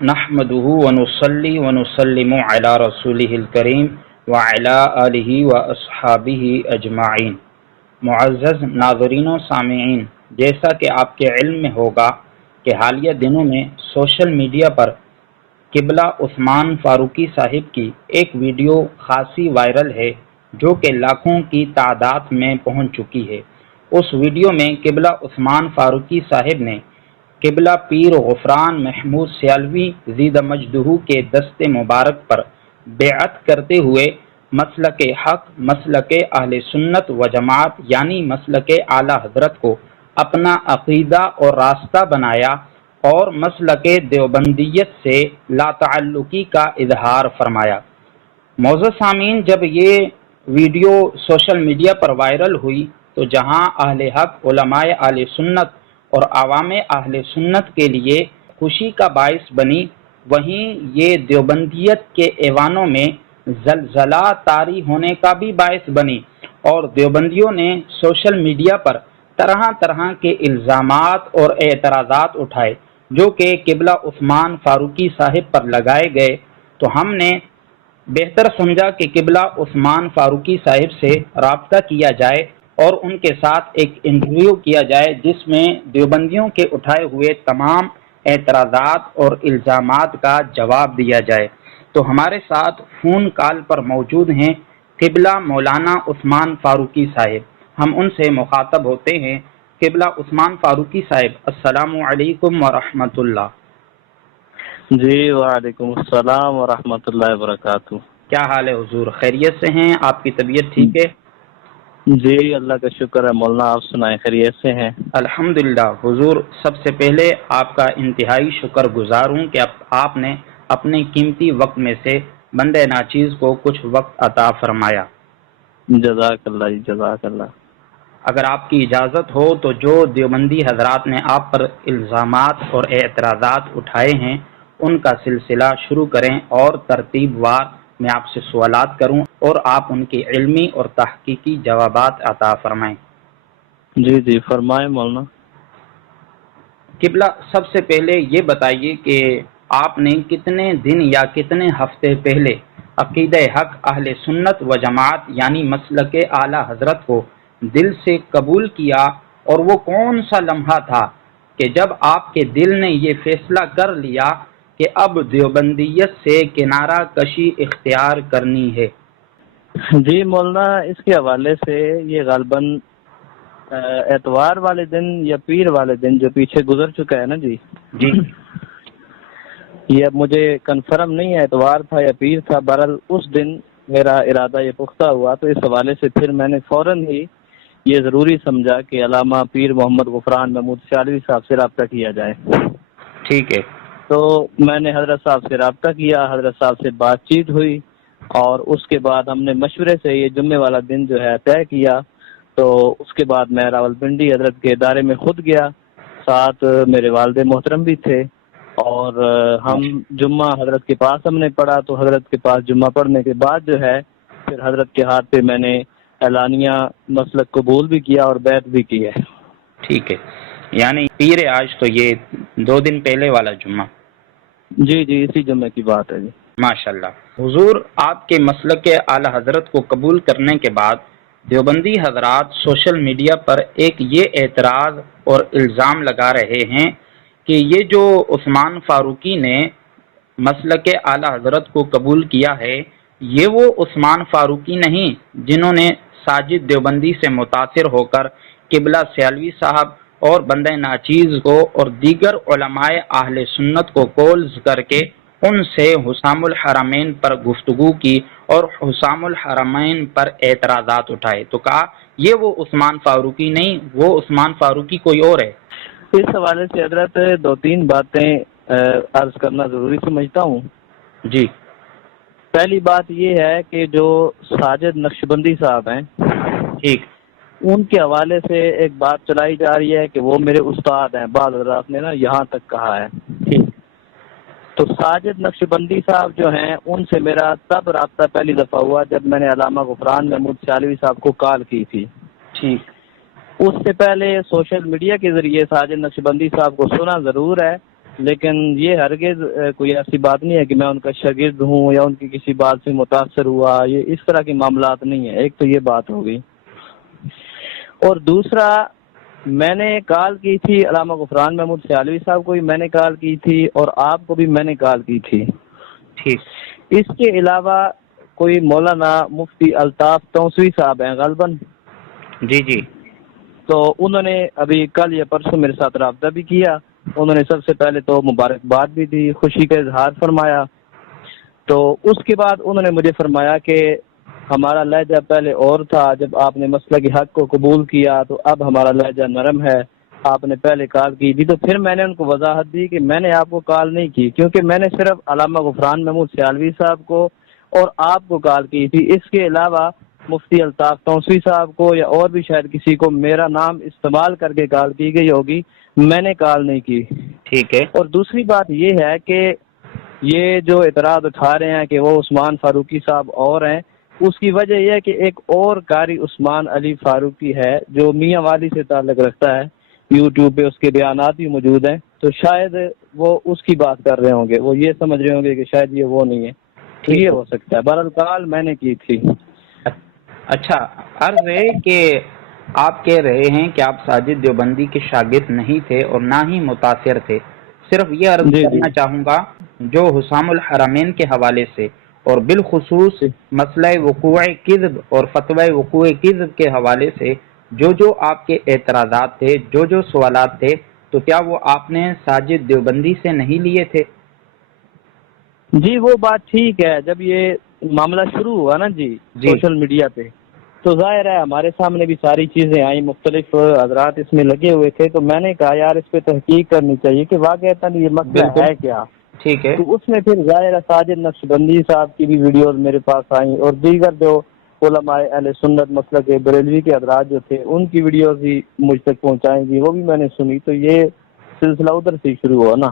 نحمده ونصلي ونسلم على رسوله الكريم وعلى آله واصحابه اجمعین۔ معزز ناظرین و سامعین، جیسا کہ آپ کے علم میں ہوگا کہ حالیہ دنوں میں سوشل میڈیا پر قبلہ عثمان فاروقی صاحب کی ایک ویڈیو خاصی وائرل ہے جو کہ لاکھوں کی تعداد میں پہنچ چکی ہے۔ اس ویڈیو میں قبلہ عثمان فاروقی صاحب نے قبلہ پیر غفران محمود سیالوی زیدہ مجدہ کے دست مبارک پر بیعت کرتے ہوئے مسلک حق، مسلک اہل سنت و جماعت یعنی مسلک اعلی حضرت کو اپنا عقیدہ اور راستہ بنایا اور مسلک دیوبندیت سے لا تعلقی کا اظہار فرمایا۔ معزز سامعین، جب یہ ویڈیو سوشل میڈیا پر وائرل ہوئی تو جہاں اہل حق، علماء اہل سنت اور عوام اہل سنت کے لیے خوشی کا باعث بنی، وہیں یہ دیوبندیت کے ایوانوں میں زلزلہ طاری ہونے کا بھی باعث بنی اور دیوبندیوں نے سوشل میڈیا پر طرح طرح کے الزامات اور اعتراضات اٹھائے جو کہ قبلہ عثمان فاروقی صاحب پر لگائے گئے۔ تو ہم نے بہتر سمجھا کہ قبلہ عثمان فاروقی صاحب سے رابطہ کیا جائے اور ان کے ساتھ ایک انٹرویو کیا جائے جس میں دیوبندیوں کے اٹھائے ہوئے تمام اعتراضات اور الزامات کا جواب دیا جائے۔ تو ہمارے ساتھ فون کال پر موجود ہیں قبلہ مولانا عثمان فاروقی صاحب۔ ہم ان سے مخاطب ہوتے ہیں۔ قبلہ عثمان فاروقی صاحب، السلام علیکم ورحمۃ اللہ۔ جی وعلیکم السلام ورحمۃ اللہ وبرکاتہ۔ کیا حال ہے حضور؟ خیریت سے ہیں؟ آپ کی طبیعت ٹھیک ہے؟ جی اللہ کا شکر ہے مولانا، آپ سنائیں خیریت سے ہیں؟ الحمدللہ حضور، سب سے پہلے آپ کا انتہائی شکر گزار ہوں کہ آپ نے اپنے قیمتی وقت میں سے بندہ ناچیز کو کچھ وقت عطا فرمایا۔ جزاک اللہ جی، جزاک اللہ۔ اگر آپ کی اجازت ہو تو جو دیوبندی حضرات نے آپ پر الزامات اور اعتراضات اٹھائے ہیں ان کا سلسلہ شروع کریں اور ترتیب وار میں آپ سے سوالات کروں اور آپ ان کی علمی اور تحقیقی جوابات عطا فرمائیں۔ جی جی فرمائیں مولانا۔ قبلہ، سب سے پہلے یہ بتائیے کہ آپ نے کتنے دن یا کتنے ہفتے پہلے عقیدہ حق اہل سنت و جماعت یعنی مسلک اعلی حضرت کو دل سے قبول کیا، اور وہ کون سا لمحہ تھا کہ جب آپ کے دل نے یہ فیصلہ کر لیا کہ اب دیوبندیت سے کنارہ کشی اختیار کرنی ہے؟ جی مولانا، اس کے حوالے سے یہ غالباً اتوار والے دن یا پیر والے دن جو پیچھے گزر چکا ہے نا جی، یہ اب مجھے کنفرم نہیں ہے اتوار تھا یا پیر تھا، بہرحال اس دن میرا ارادہ یہ پختہ ہوا، تو اس حوالے سے پھر میں نے فوراً ہی یہ ضروری سمجھا کہ علامہ پیر محمد غفران محمود سیالوی صاحب سے رابطہ کیا جائے۔ ٹھیک ہے۔ تو میں نے حضرت صاحب سے رابطہ کیا، حضرت صاحب سے بات چیت ہوئی، اور اس کے بعد ہم نے مشورے سے یہ جمعے والا دن جو ہے طے کیا۔ تو اس کے بعد میں راولپنڈی حضرت کے ادارے میں خود گیا، ساتھ میرے والد محترم بھی تھے، اور ہم جمعہ حضرت کے پاس ہم نے پڑھا۔ تو حضرت کے پاس جمعہ پڑھنے کے بعد جو ہے پھر حضرت کے ہاتھ پہ میں نے اعلانیہ مسلک قبول بھی کیا اور بیعت بھی کی ہے۔ ٹھیک ہے، یعنی پیر آج تو یہ 2 دن پہلے والا جمعہ؟ جی جی اسی جمعے کی بات ہے جی۔ ماشاءاللہ حضور، آپ کے مسلک اعلی حضرت کو قبول کرنے کے بعد دیوبندی حضرات سوشل میڈیا پر ایک یہ اعتراض اور الزام لگا رہے ہیں کہ یہ جو عثمان فاروقی نے مسلک اعلی حضرت کو قبول کیا ہے، یہ وہ عثمان فاروقی نہیں جنہوں نے ساجد دیوبندی سے متاثر ہو کر قبلہ سیالوی صاحب اور بندہ ناچیز کو اور دیگر علماء اہل سنت کو کالز کر کے ان سے حسام الحرمین پر گفتگو کی اور حسام الحرمین پر اعتراضات اٹھائے۔ تو کہا یہ وہ عثمان فاروقی نہیں، وہ عثمان فاروقی کوئی اور ہے۔ اس حوالے سے حضرت 2-3 باتیں عرض کرنا ضروری سمجھتا ہوں۔ جی، پہلی بات یہ ہے کہ جو ساجد نقشبندی صاحب ہیں، ٹھیک، ان کے حوالے سے ایک بات چلائی جا رہی ہے کہ وہ میرے استاد ہیں، بعض حضرات نے نا یہاں تک کہا ہے۔ ٹھیک، تو ساجد نقشبندی صاحب جو ہیں ان سے میرا تب رابطہ پہلی دفعہ ہوا جب میں نے علامہ غفران محمود سیالوی صاحب کو کال کی تھی۔ ٹھیک، اس سے پہلے سوشل میڈیا کے ذریعے ساجد نقشبندی صاحب کو سنا ضرور ہے، لیکن یہ ہرگز کوئی ایسی بات نہیں ہے کہ میں ان کا شاگرد ہوں یا ان کی کسی بات سے متاثر ہوا، یہ اس طرح کے معاملات نہیں ہیں. ایک تو یہ بات ہو گئی، اور دوسرا میں نے کال کی تھی علامہ غفران محمود سیالوی صاحب کو بھی میں نے کال کی تھی، اور آپ کو بھی میں نے کال کی تھی. ٹھیک. اس کے علاوہ کوئی مولانا مفتی الطاف توسوی صاحب ہیں غالباً، جی جی. تو انہوں نے ابھی کل یا پرسوں میرے ساتھ رابطہ بھی کیا. انہوں نے سب سے پہلے تو مبارکباد بھی دی، خوشی کا اظہار فرمایا. تو اس کے بعد انہوں نے مجھے فرمایا کہ ہمارا لہجہ پہلے اور تھا، جب آپ نے مسلک حق کو قبول کیا تو اب ہمارا لہجہ نرم ہے، آپ نے پہلے کال کی تھی. تو پھر میں نے ان کو وضاحت دی کہ میں نے آپ کو کال نہیں کی، کیونکہ میں نے صرف علامہ غفران محمود سیالوی صاحب کو اور آپ کو کال کی تھی. اس کے علاوہ مفتی الطاف توسوی صاحب کو یا اور بھی شاید کسی کو میرا نام استعمال کر کے کال کی گئی ہوگی، میں نے کال نہیں کی. ٹھیک ہے. اور دوسری بات یہ ہے کہ یہ جو اعتراض اٹھا رہے ہیں کہ وہ عثمان فاروقی صاحب اور ہیں، اس کی وجہ یہ ہے کہ ایک اور قاری عثمان علی فاروقی ہے جو میاں والی سے تعلق رکھتا ہے، یوٹیوب پہ اس کے بیانات بھی موجود ہیں. تو شاید وہ اس کی بات کر رہے ہوں گے، وہ یہ سمجھ رہے ہوں گے کہ شاید یہ وہ نہیں ہے. یہ ہو سکتا ہے. بہرحال کال میں نے کی تھی. اچھا، عرض ہے کہ آپ کہہ رہے ہیں کہ آپ ساجد دیوبندی کے شاگرد نہیں تھے اور نہ ہی متاثر تھے. صرف یہ عرض جی کرنا چاہوں گا جو حسام الحرمین کے حوالے سے اور بالخصوص جی مسئلہ وقوع کذب اور فتوی وقوع کذب کے حوالے سے جو آپ کے اعتراضات تھے، جو سوالات تھے، تو کیا وہ آپ نے ساجد دیوبندی سے نہیں لیے تھے؟ جی وہ بات ٹھیک ہے. جب یہ معاملہ شروع ہوا نا جی سوشل میڈیا پہ، تو ظاہر ہے ہمارے سامنے بھی ساری چیزیں آئیں، مختلف حضرات اس میں لگے ہوئے تھے. تو میں نے کہا یار اس پہ تحقیق کرنی چاہیے کہ واقعتاً یہ مسئلہ ہے کیا. ٹھیک ہے. تو اس میں پھر ظاہر ساجد نقشبندی صاحب کی بھی ویڈیوز میرے پاس آئیں، اور دیگر جو علماء اہل سنت مسلک بریلوی کے حضرات جو تھے ان کی ویڈیوز بھی مجھ تک پہنچائیں گی، وہ بھی میں نے سنی. تو یہ سلسلہ ادھر سے شروع ہوا نا.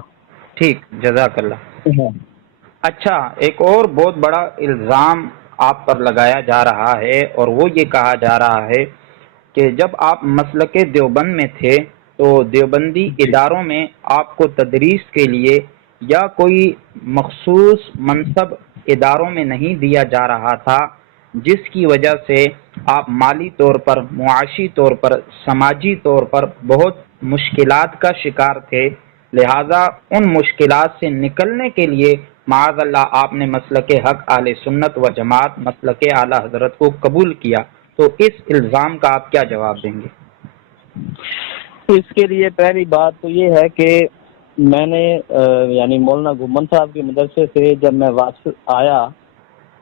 ٹھیک، جزاک اللہ. اچھا، ایک اور بہت بڑا الزام آپ پر لگایا جا رہا ہے، اور وہ یہ کہا جا رہا ہے کہ جب آپ مسلک دیوبند میں تھے تو دیوبندی اداروں میں آپ کو تدریس کے لیے یا کوئی مخصوص منصب اداروں میں نہیں دیا جا رہا تھا، جس کی وجہ سے آپ مالی طور پر، معاشی طور پر، سماجی طور پر بہت مشکلات کا شکار تھے. لہذا ان مشکلات سے نکلنے کے لیے معاذ اللہ آپ نے مسلک حق اہل سنت و جماعت مسلک اعلی حضرت کو قبول کیا. تو اس الزام کا آپ کیا جواب دیں گے؟ اس کے لیے پہلی بات تو یہ ہے کہ میں نے یعنی مولانا گھمن صاحب کے مدرسے سے جب میں واپس آیا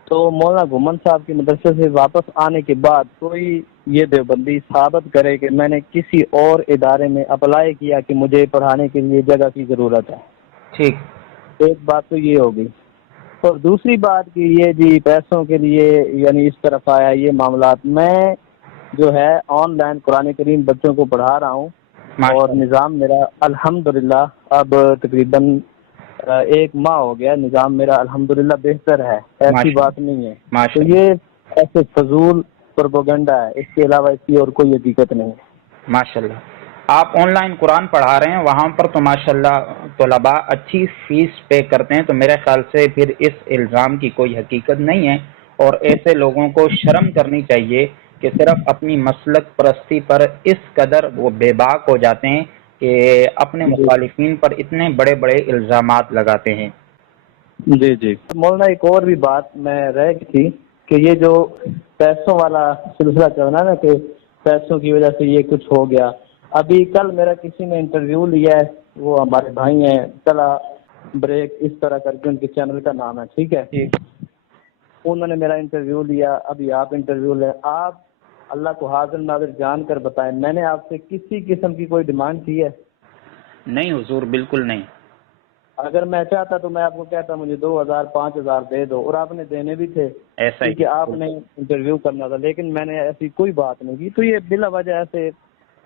تو مولانا گھمن صاحب کے مدرسے سے واپس آنے کے بعد کوئی یہ دیوبندی ثابت کرے کہ میں نے کسی اور ادارے میں اپلائی کیا کہ مجھے پڑھانے کے لیے جگہ کی ضرورت ہے. ٹھیک. ایک بات تو یہ ہوگی. اور دوسری بات کہ یہ جی پیسوں کے لیے یعنی اس طرف آیا یہ معاملات، میں جو ہے آن لائن قرآن کریم بچوں کو پڑھا رہا ہوں، اور نظام میرا الحمدللہ اب تقریباً 1 ماہ ہو گیا، نظام میرا الحمدللہ بہتر ہے، ایسی بات نہیں ہے. تو یہ ایسے فضول پروپیگنڈا ہے، اس کے علاوہ اس کی اور کوئی حقیقت نہیں ہے. ماشاءاللہ آپ آن لائن قرآن پڑھا رہے ہیں، وہاں پر تو ماشاءاللہ طلباء اچھی فیس پے کرتے ہیں، تو میرے خیال سے پھر اس الزام کی کوئی حقیقت نہیں ہے. اور ایسے لوگوں کو شرم کرنی چاہیے کہ صرف اپنی مسلک پرستی پر اس قدر وہ بے باک ہو جاتے ہیں کہ اپنے مخالفین پر اتنے بڑے بڑے الزامات لگاتے ہیں. جی جی مولانا ایک اور بھی بات میں رہ گئی تھی کہ یہ جو پیسوں والا سلسلہ چل رہا ہے نا کہ پیسوں کی وجہ سے یہ کچھ ہو گیا. ابھی کل میرا کسی نے انٹرویو لیا ہے، وہ ہمارے بھائی ہیں چلا بریک اس طرح کر کے ان کے چینل کا نام ہے، ٹھیک ہے. انہوں نے میرا انٹرویو لیا. ابھی آپ انٹرویو لیں، آپ اللہ کو حاضر ناظر جان کر بتائیں میں نے آپ سے کسی قسم کی کوئی ڈیمانڈ کی ہے؟ نہیں حضور، بالکل نہیں. اگر میں چاہتا تو میں آپ کو کہتا مجھے 2000 5000 دے دو، اور آپ نے دینے بھی تھے کیونکہ آپ نے انٹرویو کرنا تھا، لیکن میں نے ایسی کوئی بات نہیں کی. تو یہ بلا وجہ ایسے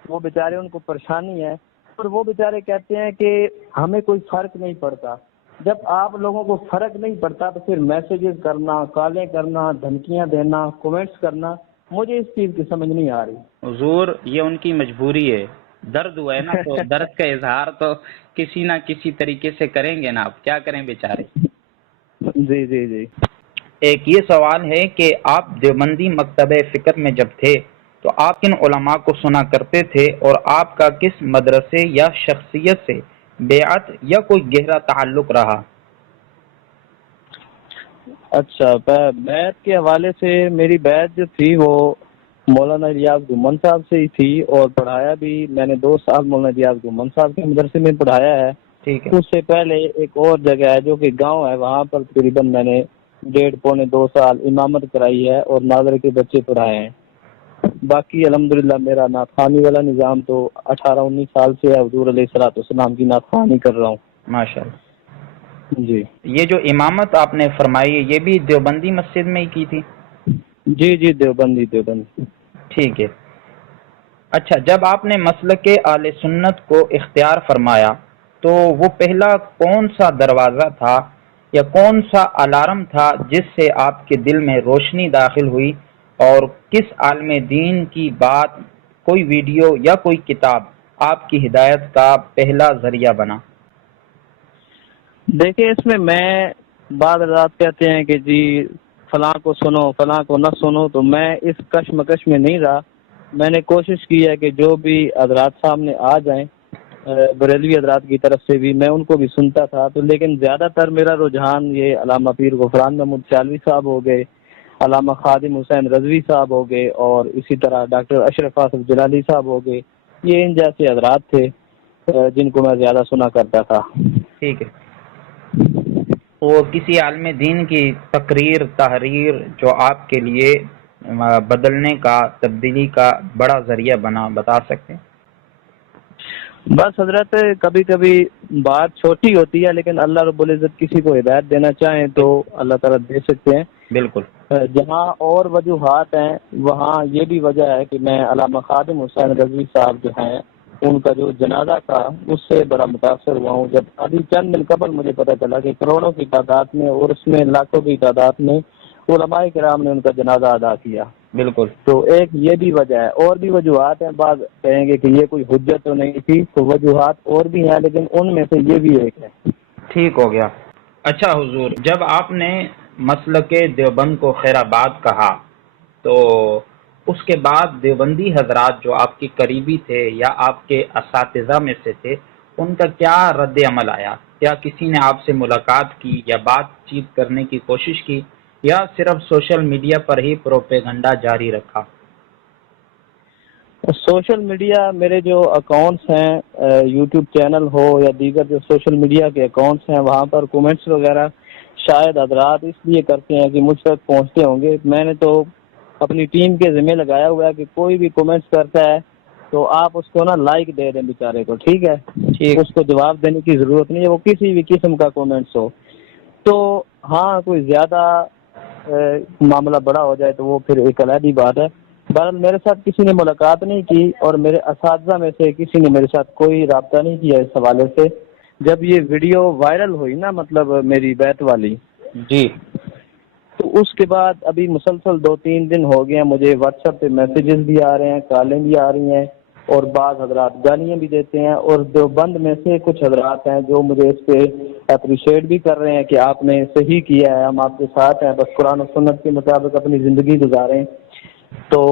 وہ بیچارے ان کو پریشانی ہے، اور وہ بیچارے کہتے ہیں کہ ہمیں کوئی فرق نہیں پڑتا. جب آپ لوگوں کو فرق نہیں پڑتا تو پھر میسیجز کرنا، کالیں کرنا، دھمکیاں دینا، کومنٹس کرنا، مجھے اس چیز کی سمجھ نہیں آ رہی. حضور یہ ان کی مجبوری ہے، درد ہوا ہے نا، تو درد کا اظہار تو کسی نہ کسی طریقے سے کریں گے نا، آپ کیا کریں بیچارے. جی جی جی. ایک یہ سوال ہے کہ آپ دیوبندی مکتبہ فکر میں جب تھے تو آپ کن علماء کو سنا کرتے تھے، اور آپ کا کس مدرسے یا شخصیت سے بیعت یا کوئی گہرا تعلق رہا؟ اچھا، بیعت کے حوالے سے میری بیعت جو تھی وہ مولانا ریاض گھمن صاحب سے ہی تھی، اور پڑھایا بھی میں نے 2 سال مولانا ریاض گھمن صاحب کے مدرسے میں پڑھایا ہے. ٹھیک ہے. اس سے پہلے ایک اور جگہ ہے جو کہ گاؤں ہے، وہاں پر تقریباً میں نے 1.5-2 سال امامت کرائی ہے اور ناظر کے بچے پڑھائے ہیں. باقی الحمدللہ میرا نعت خوانی والا نظام تو 18-19 سال سے ہے، حضور علیہ الصلوۃ والسلام کی نعت خوانی کر رہا ہوں. ماشاء اللہ. جی یہ جو امامت آپ نے فرمائی ہے یہ بھی دیوبندی مسجد میں ہی کی تھی؟ جی جی، دیوبندی دیوبندی. ٹھیک ہے. اچھا، جب آپ نے مسلک اہل سنت کو اختیار فرمایا تو وہ پہلا کون سا دروازہ تھا یا کون سا الارم تھا جس سے آپ کے دل میں روشنی داخل ہوئی، اور کس عالم دین کی بات، کوئی ویڈیو یا کوئی کتاب آپ کی ہدایت کا پہلا ذریعہ بنا؟ دیکھیں، اس میں بعض حضرات کہتے ہیں کہ جی فلاں کو سنو فلاں کو نہ سنو، تو میں اس کشمکش میں نہیں رہا. میں نے کوشش کی ہے کہ جو بھی حضرات سامنے آ جائیں بریلوی حضرات کی طرف سے بھی، میں ان کو بھی سنتا تھا. تو لیکن زیادہ تر میرا رجحان یہ علامہ پیر غفران محمود سیالوی صاحب ہو گئے، علامہ خادم حسین رضوی صاحب ہو گئے، اور اسی طرح ڈاکٹر اشرف آصف جلالی صاحب ہو گئے. یہ ان جیسے حضرات تھے جن کو میں زیادہ سنا کرتا تھا. ٹھیک ہے. وہ کسی عالم دین کی تقریر، تحریر جو آپ کے لیے بدلنے کا، تبدیلی کا بڑا ذریعہ بنا، بتا سکتے ہیں؟ بس حضرت، کبھی کبھی بات چھوٹی ہوتی ہے لیکن اللہ رب العزت کسی کو ہدایت دینا چاہیں تو اللہ تعالیٰ دے سکتے ہیں. بالکل. جہاں اور وجوہات ہیں وہاں یہ بھی وجہ ہے کہ میں علامہ خادم حسین رضوی صاحب جو ہیں ان کا جو جنازہ تھا اس سے بڑا متاثر ہوا ہوں. جب ابھی چند دن قبل مجھے پتہ چلا کہ کروڑوں کی تعداد میں اور اس میں لاکھوں کی تعداد میں علماء کرام نے ان کا جنازہ ادا کیا. بالکل. تو ایک یہ بھی وجہ ہے، اور بھی وجوہات ہیں. بعض کہیں گے کہ یہ کوئی حجت تو نہیں تھی، تو وجوہات اور بھی ہیں لیکن ان میں سے یہ بھی ایک ہے. ٹھیک ہو گیا. اچھا حضور، جب آپ نے مسلک دیوبند کو خیر آباد کہا تو اس کے بعد دیوبندی حضرات جو آپ کے قریبی تھے یا آپ کے اساتذہ میں سے تھے، ان کا کیا رد عمل آیا؟ کیا کسی نے آپ سے ملاقات کی یا بات چیت کرنے کی کوشش کی، یا صرف سوشل میڈیا پر ہی پروپیگنڈا جاری رکھا؟ سوشل میڈیا، میرے جو اکاؤنٹس ہیں یوٹیوب چینل ہو یا دیگر جو سوشل میڈیا کے اکاؤنٹس ہیں، وہاں پر کومنٹس وغیرہ شاید حضرات اس لیے کرتے ہیں کہ مجھ تک پہنچتے ہوں گے. میں نے تو اپنی ٹیم کے ذمہ لگایا ہوا ہے کہ کوئی بھی کومنٹس کرتا ہے تو آپ اس کو نا لائک دے دیں بیچارے کو، ٹھیک ہے؟ اس کو جواب دینے کی ضرورت نہیں ہے، وہ کسی بھی قسم کا کومنٹس ہو. تو ہاں، کوئی زیادہ معاملہ بڑا ہو جائے تو وہ پھر ایک علیحدہ بات ہے. بہرحال میرے ساتھ کسی نے ملاقات نہیں کی اور میرے اساتذہ میں سے کسی نے میرے ساتھ کوئی رابطہ نہیں کیا اس حوالے سے. جب یہ ویڈیو وائرل ہوئی نا، مطلب میری بیعت والی، جی، تو اس کے بعد ابھی مسلسل 2-3 دن ہو گئے ہیں مجھے واٹس ایپ پہ میسیجز بھی آ رہے ہیں، کالیں بھی آ رہی ہیں، اور بعض حضرات گالیاں بھی دیتے ہیں. اور دیوبند میں سے کچھ حضرات ہیں جو مجھے اس پہ اپریشیٹ بھی کر رہے ہیں کہ آپ نے صحیح کیا ہے، ہم آپ کے ساتھ ہیں، بس قرآن و سنت کے مطابق اپنی زندگی گزاریں. تو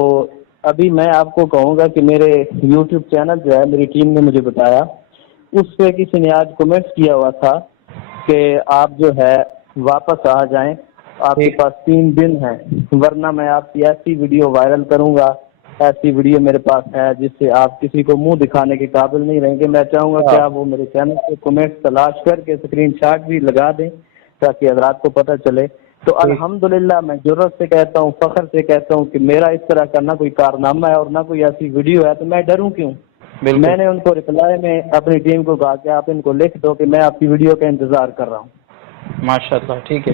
ابھی میں آپ کو کہوں گا کہ میرے یوٹیوب چینل جو ہے، میری ٹیم نے مجھے بتایا، اس پہ کسی نے آج کومنٹ کیا ہوا تھا کہ آپ جو ہے واپس آ جائیں، آپ کے پاس 3 دن ہیں، ورنہ میں آپ کی ایسی ویڈیو وائرل کروں گا. ایسی ویڈیو میرے پاس ہے جس سے آپ کسی کو منہ دکھانے کے قابل نہیں رہیں گے. میں چاہوں گا کہ آپ وہ میرے چینل پہ کومنٹ تلاش کر کے اسکرین شاٹ بھی لگا دیں تاکہ حضرات کو پتہ چلے. تو الحمدللہ میں جرأت سے کہتا ہوں، فخر سے کہتا ہوں کہ میرا اس طرح کا نہ کوئی کارنامہ ہے اور نہ کوئی ایسی ویڈیو ہے، تو میں ڈروں کیوں؟ میں نے ان کو رپلائی میں اپنی ٹیم کو کہا کہ آپ ان کو لکھ دو کہ میں آپ کی ویڈیو کا انتظار کر رہا ہوں. ماشاءاللہ. ٹھیک ہے.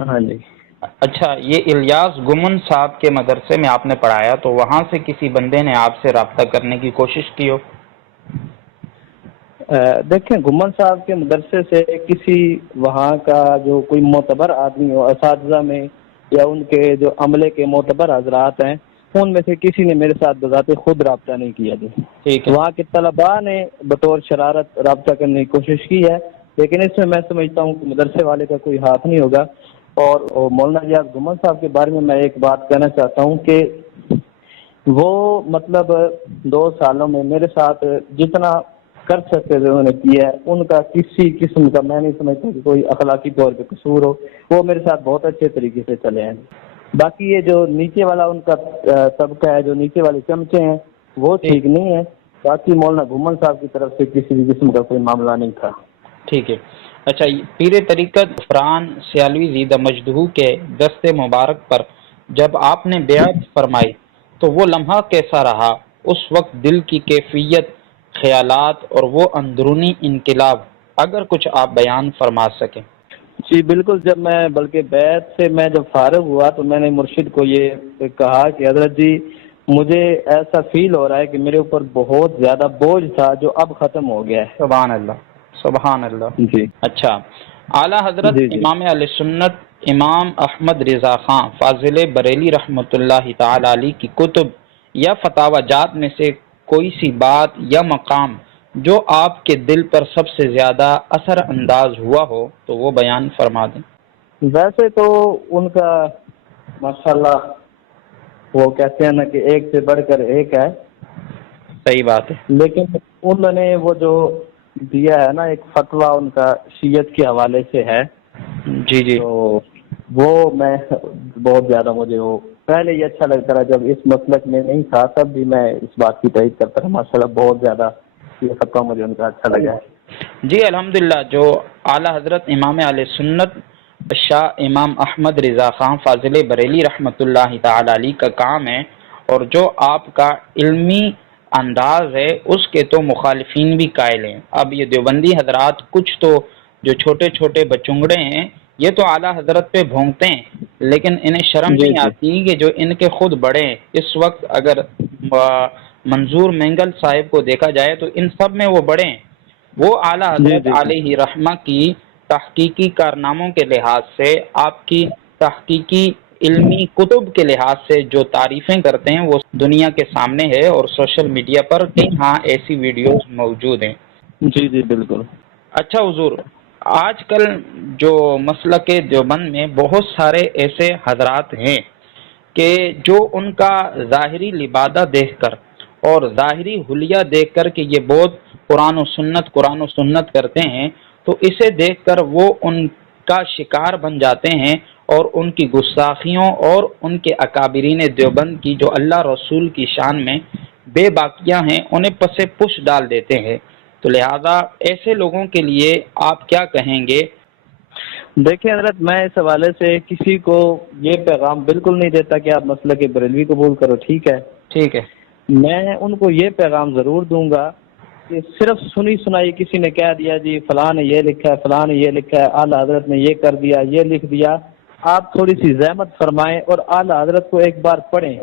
ہاں جی. اچھا، یہ الیاس گمن صاحب کے مدرسے میں آپ نے پڑھایا تو وہاں سے کسی بندے نے آپ سے رابطہ کرنے کی کوشش کی ہو؟ دیکھیں، گمن صاحب کے مدرسے سے کسی وہاں کا جو کوئی معتبر آدمی ہو اساتذہ میں یا ان کے جو عملے کے معتبر حضرات ہیں، ان میں سے کسی نے میرے ساتھ بذات خود رابطہ نہیں کیا جی. ٹھیک ہے. وہاں کے طلباء نے بطور شرارت رابطہ کرنے کی کوشش کی ہے، لیکن اس میں سمجھتا ہوں کہ مدرسے والے کا کوئی ہاتھ نہیں ہوگا. اور مولانا ریاض گھومن صاحب کے بارے میں ایک بات کہنا چاہتا ہوں کہ وہ مطلب 2 سالوں میں میرے ساتھ جتنا کر سکتے تھے انہوں نے کیا ہے. ان کا کسی قسم کا میں نہیں سمجھتا کہ کوئی اخلاقی طور پہ قصور ہو. وہ میرے ساتھ بہت اچھے طریقے سے چلے ہیں. باقی یہ جو نیچے والا ان کا طبقہ ہے، جو نیچے والے چمچے ہیں، وہ ٹھیک نہیں ہے. باقی مولانا گھومن صاحب کی طرف سے کسی بھی قسم کا کوئی معاملہ نہیں تھا. ٹھیک ہے. اچھا، پیر طریقت فران سیالوی زیدہ مجدہو کے دست مبارک پر جب آپ نے بیعت فرمائی تو وہ لمحہ کیسا رہا؟ اس وقت دل کی کیفیت، خیالات اور وہ اندرونی انقلاب، اگر کچھ آپ بیان فرما سکیں. جی بالکل. جب میں بلکہ بیعت سے میں جب فارغ ہوا تو میں نے مرشد کو یہ کہا کہ حضرت جی مجھے ایسا فیل ہو رہا ہے کہ میرے اوپر بہت زیادہ بوجھ تھا جو اب ختم ہو گیا ہے. سبحان اللہ، سبحان اللہ. جی. اچھا، اعلیٰ حضرت جی امام اہل سنت امام احمد رضا خان فاضل بریلی رحمۃ اللہ تعالی علیہ کی کتب یا فتاوی جات میں سے کوئی سی بات یا مقام جو آپ کے دل پر سب سے زیادہ اثر انداز ہوا ہو تو وہ بیان فرما دیں. ویسے تو ان کا ماشاءاللہ وہ کہتے ہیں نا کہ ایک سے بڑھ کر ایک ہے. صحیح بات ہے. لیکن انہوں نے وہ جو دیا ہے نا ایک فتویٰ ان کا شیعت کے حوالے سے ہے. جی جی. تو وہ میں بہت زیادہ مجھے وہ پہلے یہ اچھا لگتا رہا، جب اس مسلک میں نہیں تھا تب بھی میں اس بات کی تائید کرتا رہا. ماشاءاللہ بہت زیادہ یہ فتویٰ مجھے ان کا اچھا لگا ہے. جی الحمدللہ. جو اعلیٰ حضرت امام اہل سنت شاہ امام احمد رضا خان فاضل بریلی رحمۃ اللہ تعالی علیہ کا کام ہے اور جو آپ کا علمی انداز ہے اس کے تو مخالفین بھی قائل ہیں. اب یہ دیوبندی حضرات کچھ تو جو چھوٹے چھوٹے بچونگڑے ہیں یہ تو اعلیٰ حضرت پہ بھونکتے ہیں، لیکن انہیں شرم جی نہیں جی آتی کہ جو ان کے خود بڑے ہیں. اس وقت اگر منظور مینگل صاحب کو دیکھا جائے تو ان سب میں وہ بڑے ہیں. وہ اعلیٰ جی حضرت جی علیہ رحمہ کی تحقیقی کارناموں کے لحاظ سے، آپ کی تحقیقی علمی کتب کے لحاظ سے جو تعریفیں کرتے ہیں وہ دنیا کے سامنے ہے اور سوشل میڈیا پر کئی ہاں ایسی ویڈیوز موجود ہیں. جی جی بالکل. اچھا حضور، آج کل جو مسلک دیوبند میں بہت سارے ایسے حضرات ہیں کہ جو ان کا ظاہری لبادہ دیکھ کر اور ظاہری حلیہ دیکھ کر کہ یہ بہت قرآن و سنت کرتے ہیں تو اسے دیکھ کر وہ ان کا شکار بن جاتے ہیں اور ان کی گستاخیوں اور ان کے اکابرین دیوبند کی جو اللہ رسول کی شان میں بے باکیاں ہیں انہیں پس پش ڈال دیتے ہیں. تو لہذا ایسے لوگوں کے لیے آپ کیا کہیں گے؟ دیکھیں حضرت، میں اس حوالے سے کسی کو یہ پیغام بالکل نہیں دیتا کہ آپ مسلک بریلوی قبول کرو. ٹھیک ہے، ٹھیک ہے. میں ان کو یہ پیغام ضرور دوں گا کہ صرف سنی سنائی کسی نے کہہ دیا جی فلاں نے یہ لکھا ہے، فلاں نے یہ لکھا ہے، اعلیٰ حضرت نے یہ کر دیا، یہ لکھ دیا. آپ تھوڑی سی زحمت فرمائیں اور اعلیٰ حضرت کو ایک بار پڑھیں،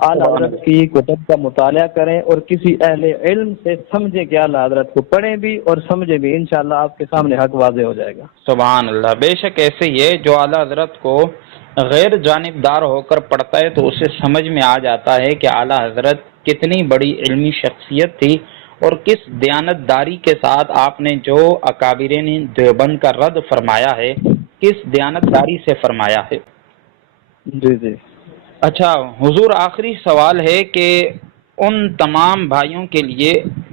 اعلیٰ حضرت کی کتب کا مطالعہ کریں اور کسی اہل علم سے سمجھیں کہ اعلیٰ حضرت کو پڑھیں بھی اور سمجھیں بھی. انشاءاللہ آپ کے سامنے حق واضح ہو جائے گا. سبحان اللہ. بے شک ایسے ہی ہے، جو اعلیٰ حضرت کو غیر جانبدار ہو کر پڑھتا ہے تو اسے سمجھ میں آ جاتا ہے کہ اعلیٰ حضرت کتنی بڑی علمی شخصیت تھی اور کس دیانتداری کے ساتھ آپ نے جو اکابرین دیوبند کا رد فرمایا ہے کس دیانتداری سے فرمایا ہے. جی جی. اچھا حضور، آخری سوال ہے کہ ان تمام بھائیوں کے لیے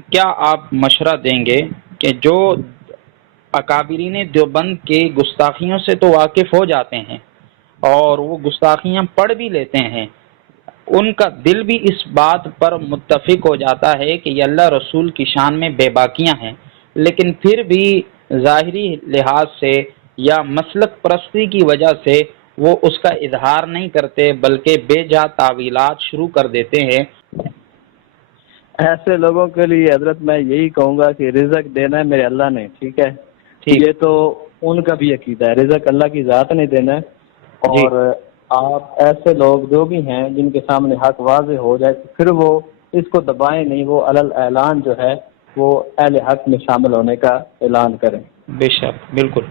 کیا آپ مشورہ دیں گے کہ جو اکابرین دیوبند کے گستاخیوں سے تو واقف ہو جاتے ہیں اور وہ گستاخیاں پڑھ بھی لیتے ہیں، ان کا دل بھی اس بات پر متفق ہو جاتا ہے کہ یہ اللہ رسول کی شان میں بے باکیاں ہیں، لیکن پھر بھی ظاہری لحاظ سے یا مسلک پرستی کی وجہ سے وہ اس کا اظہار نہیں کرتے بلکہ بے جا تعویلات شروع کر دیتے ہیں. ایسے لوگوں کے لیے حضرت میں یہی کہوں گا کہ رزق دینا ہے میرے اللہ نے. ٹھیک ہے، یہ تو ان کا بھی عقیدہ ہے، رزق اللہ کی ذات نے دینا ہے. اور آپ ایسے لوگ جو بھی ہیں جن کے سامنے حق واضح ہو جائے پھر وہ اس کو دبائیں نہیں، وہ علل اعلان جو ہے وہ اہل حق میں شامل ہونے کا اعلان کریں. بے شک، بالکل.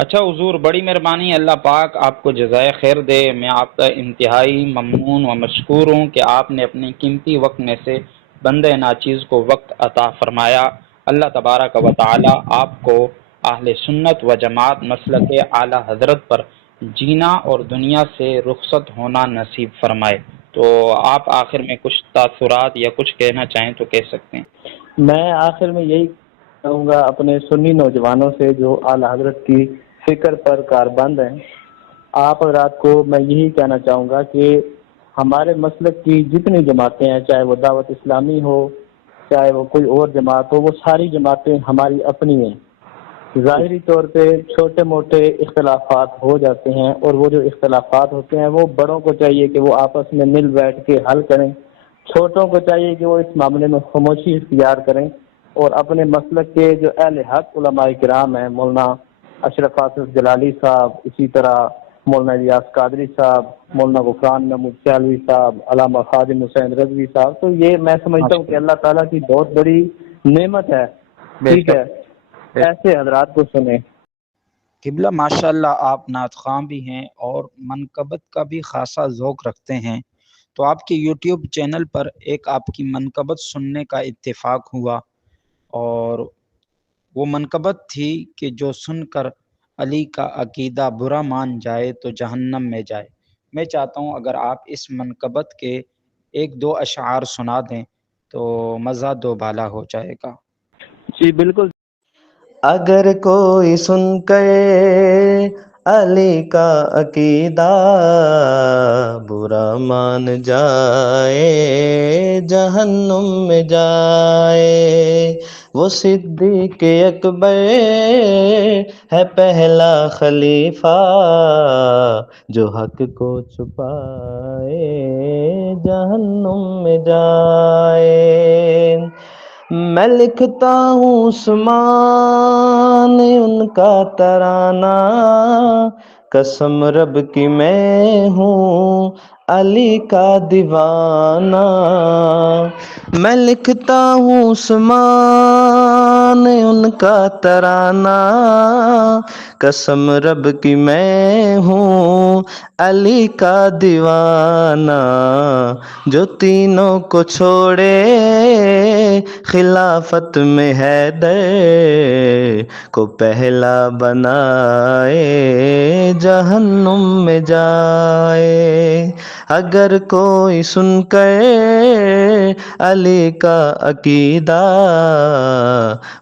اچھا حضور، بڑی مہربانی، اللہ پاک آپ کو جزائے خیر دے۔ میں آپ کا انتہائی ممنون و مشکور ہوں کہ آپ نے اپنے قیمتی وقت میں سے بندہ ناچیز کو وقت عطا فرمایا۔ اللہ تبارک و تعالی آپ کو اہل سنت و جماعت مسلک اعلی حضرت پر جینا اور دنیا سے رخصت ہونا نصیب فرمائے۔ تو آپ آخر میں کچھ تاثرات یا کچھ کہنا چاہیں تو کہہ سکتے ہیں۔ میں آخر میں یہی کہوں گا اپنے سنی نوجوانوں سے جو اعلی حضرت کی فکر پر کاربند ہیں، آپ حضرات کو میں یہی کہنا چاہوں گا کہ ہمارے مسلک کی جتنی جماعتیں ہیں، چاہے وہ دعوت اسلامی ہو، چاہے وہ کوئی اور جماعت ہو، وہ ساری جماعتیں ہماری اپنی ہیں۔ ظاہری طور پہ چھوٹے موٹے اختلافات ہو جاتے ہیں، اور وہ جو اختلافات ہوتے ہیں وہ بڑوں کو چاہیے کہ وہ آپس میں مل بیٹھ کے حل کریں، چھوٹوں کو چاہیے کہ وہ اس معاملے میں خاموشی اختیار کریں، اور اپنے مسلک کے جو اہل حق علماء کرام ہیں، مولانا اشرف آصف جلالی صاحب، اسی طرح مولانا الیاس قادری صاحب، مولانا غفران محمود سیالوی صاحب، علامہ خادم حسین رضوی صاحب، تو یہ میں سمجھتا ہوں کہ اللہ تعالیٰ کی بہت بڑی نعمت ہے، ٹھیک ہے، ایسے حضرات کو سنیں۔ قبلہ ماشاء اللہ آپ نعت خواں بھی ہیں اور منقبت کا بھی خاصا ذوق رکھتے ہیں، تو آپ کے یوٹیوب چینل پر ایک آپ کی منقبت سننے کا اتفاق ہوا، اور وہ منقبت تھی کہ جو سن کر علی کا عقیدہ برا مان جائے تو جہنم میں جائے۔ میں چاہتا ہوں اگر آپ اس منقبت کے ایک دو اشعار سنا دیں تو مزہ دو بالا ہو جائے گا۔ جی بالکل۔ اگر کوئی سن کر علی کا عقیدہ برا مان جائے جہنم میں جائے، وہ صدیق اکبر ہے پہلا خلیفہ جو حق کو چھپائے جہنم میں جائے۔ میں لکھتا ہوں عثمان ان کا ترانہ، قسم رب کی میں ہوں علی کا دیوانہ۔ میں لکھتا ہوں عثمان ان کا ترانہ، قسم رب کی میں ہوں علی کا دیوانہ، جو تینوں کو چھوڑے خلافت میں حیدر کو پہلا بنائے جہنم میں جائے۔ اگر کوئی سن کر علی کا عقیدہ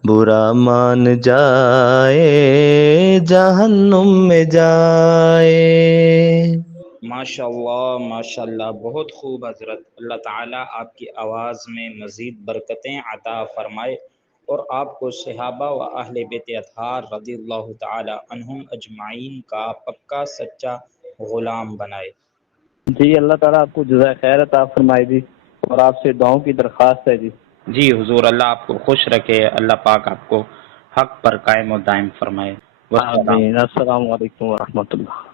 برا مان جائے جہنم میں جائے۔ ماشاء اللہ بہت خوب حضرت۔ اللہ تعالیٰ آپ کی آواز میں مزید برکتیں عطا فرمائے اور آپ کو صحابہ و اہل بیت اطہار رضی اللہ تعالی عنہم اجمعین کا پکا سچا غلام بنائے۔ جی اللہ تعالیٰ آپ کو جزائے خیر عطا فرمائے جی، اور آپ سے دعاؤں کی درخواست ہے جی۔ جی حضور، اللہ آپ کو خوش رکھے، اللہ پاک آپ کو حق پر قائم و دائم فرمائے۔ والسلام۔ آمین۔ السلام علیکم ورحمۃ اللہ۔